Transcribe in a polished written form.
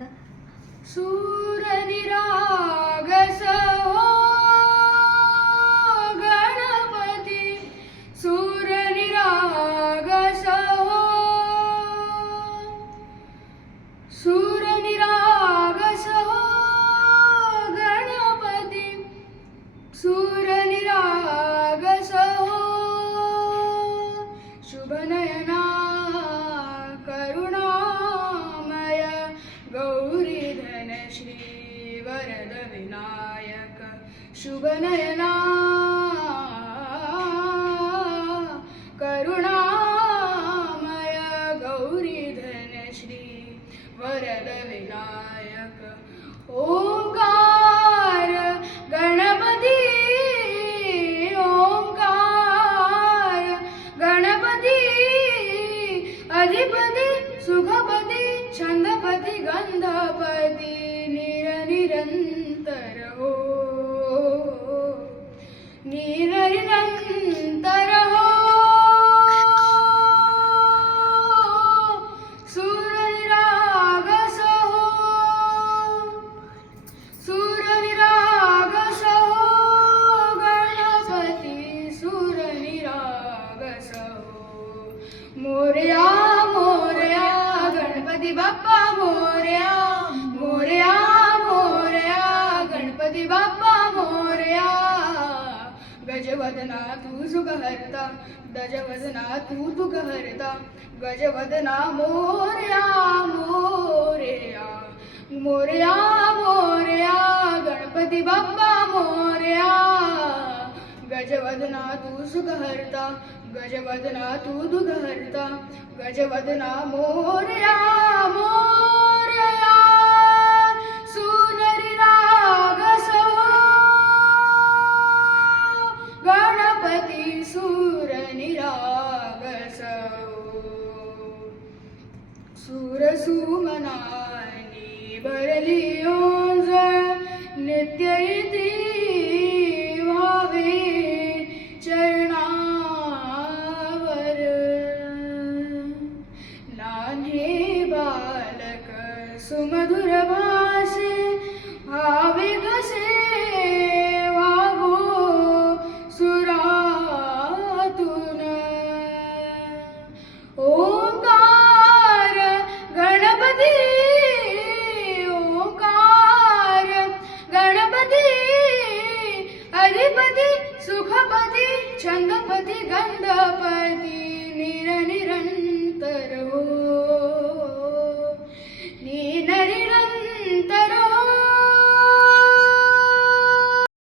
सूर निरागस हो गणपती, सूर निरागस हो, सूर निरागस हो गणपती, सूर निरागस हो, शुभनयना करुणामय गौरीधन श्री वरद विनायक, शुभनयना करुणामय गौरीधन श्री वरद विनायक, ओंकार गणपती, ओंकार गणपती, अधिपती सुखपती छंदपती गंधपती, निरंतर हो, निरंतर हो, सूर निरागस हो, सूर निरागस हो गणपती, सूर निरागस हो, मोरया मोरया गणपती बाप्पा मोरया, मोरया मोरया गणपती बाप्पा मोरया, गजवदना तू सुखहर्ता, गजवदना तू दुःखहर्ता, गजवदना मोरया मोरया, मोरया मोरया गणपती बाप्पा मोरया, गजवदना तू सुखहर्ता, गजवदना तू दुःखहर्ता, गजवदना मोरया मोरया, सुनरी रागस हो गणपती, सूर निरागस हो, सूर सुमनानी भरली ओंजळ, नित्य इति व्हावे चरणावर, नान्हे बालक सुमधुर भाषे भावे कसे